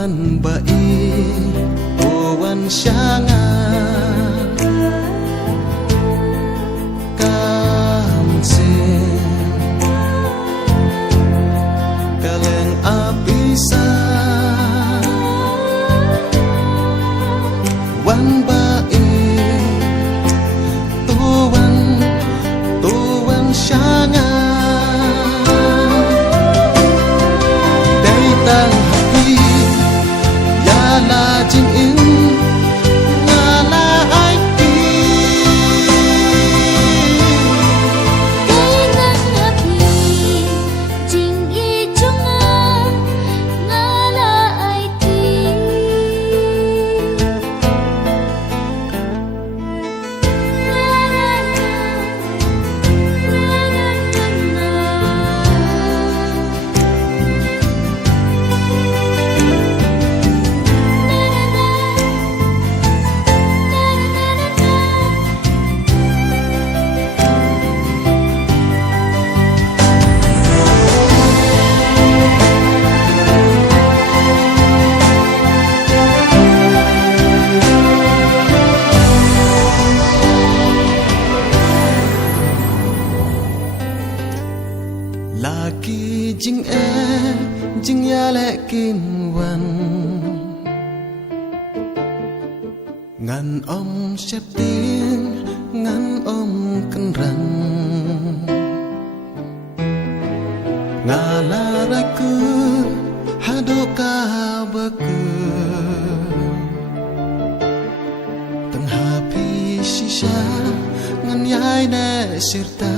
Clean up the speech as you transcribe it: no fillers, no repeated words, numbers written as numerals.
wan bai o wan shanga kam se kaleng abisa wan bai to wan shanga Laki jing jing ya lệ kin wan ngan om xếp tin ngan om cân răng ngala raku hadoka baku tengah pi sisa ngan yai na sirta